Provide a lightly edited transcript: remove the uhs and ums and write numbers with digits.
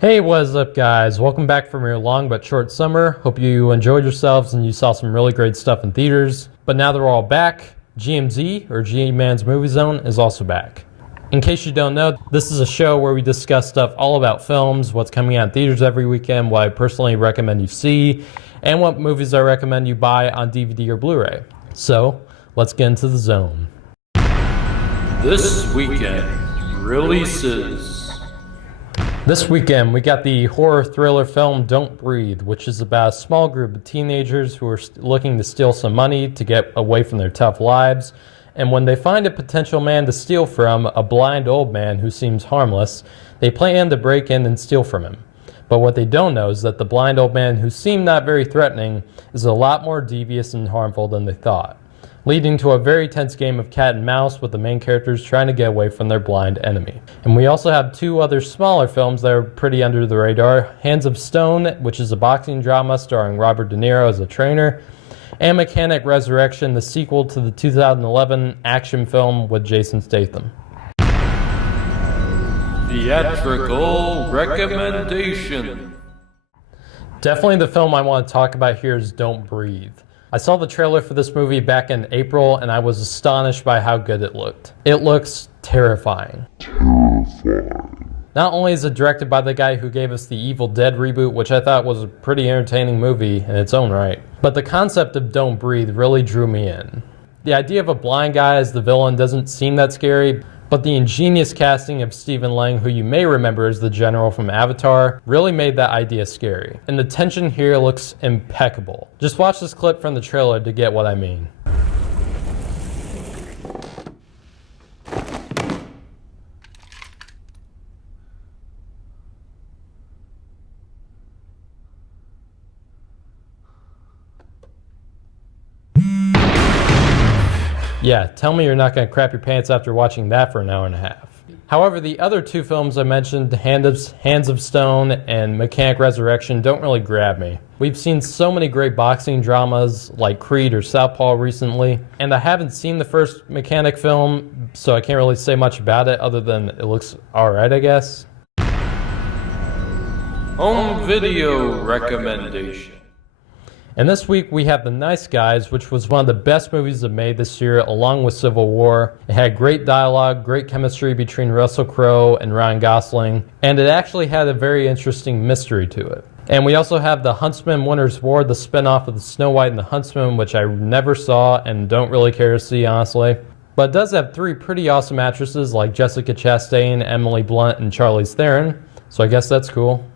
Hey, what's up guys? Welcome back from your long but short summer. Hope you enjoyed yourselves and you saw some really great stuff in theaters. But now that we're all back, GMZ, or G-Man's Movie Zone, is also back. In case you don't know, this is a show where we discuss stuff all about films, what's coming out in theaters every weekend, what I personally recommend you see, and what movies I recommend you buy on DVD or Blu-ray. So, let's get into the zone. This weekend releases. This weekend, we got the horror thriller film Don't Breathe, which is about a small group of teenagers who are looking to steal some money to get away from their tough lives. And when they find a potential man to steal from, a blind old man who seems harmless, they plan to break in and steal from him. But what they don't know is that the blind old man, who seemed not very threatening, is a lot more devious and harmful than they thought, leading to a very tense game of cat and mouse with the main characters trying to get away from their blind enemy. And we also have two other smaller films that are pretty under the radar: Hands of Stone, which is a boxing drama starring Robert De Niro as a trainer, and Mechanic Resurrection, the sequel to the 2011 action film with Jason Statham. Theatrical recommendation. Definitely the film I want to talk about here is Don't Breathe. I saw the trailer for this movie back in April and I was astonished by how good it looked. It looks terrifying. Not only is it directed by the guy who gave us the Evil Dead reboot, which I thought was a pretty entertaining movie in its own right, but the concept of Don't Breathe really drew me in. The idea of a blind guy as the villain doesn't seem that scary, but the ingenious casting of Stephen Lang, who you may remember as the general from Avatar, really made that idea scary. And the tension here looks impeccable. Just watch this clip from the trailer to get what I mean. Yeah, tell me you're not going to crap your pants after watching that for an hour and a half. However, the other two films I mentioned, Hands of Stone and Mechanic Resurrection, don't really grab me. We've seen so many great boxing dramas like Creed or Southpaw recently, and I haven't seen the first Mechanic film, so I can't really say much about it other than it looks alright, I guess. Home video recommendation. And this week we have The Nice Guys, which was one of the best movies I've made this year, along with Civil War. It had great dialogue, great chemistry between Russell Crowe and Ryan Gosling, and it actually had a very interesting mystery to it. And we also have The Huntsman Winter's War, the spinoff of the Snow White and the Huntsman, which I never saw and don't really care to see, honestly. But it does have three pretty awesome actresses like Jessica Chastain, Emily Blunt, and Charlize Theron, so I guess that's cool.